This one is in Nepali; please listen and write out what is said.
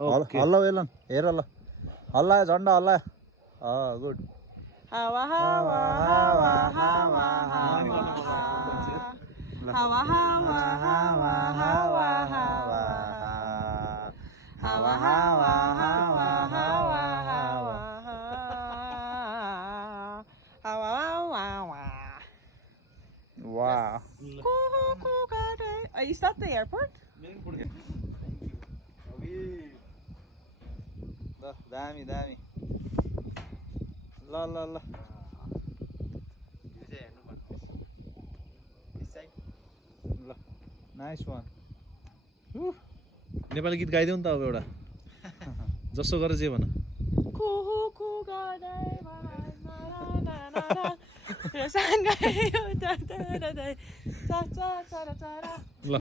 हल्ला एलन हेर ल हल्ला झन्डा हल्ला गुड हावा हावा हावा हावा हावा हावा हावा हावा हावा हावा हावा हावा हावा हावा हावा हावा. Wow. Is that the airport? दामी दामी ल ल ल ल नाइस वान नेपाली गीत गाइदेऊ नि त अब एउटा जसो गरेर जे भन ल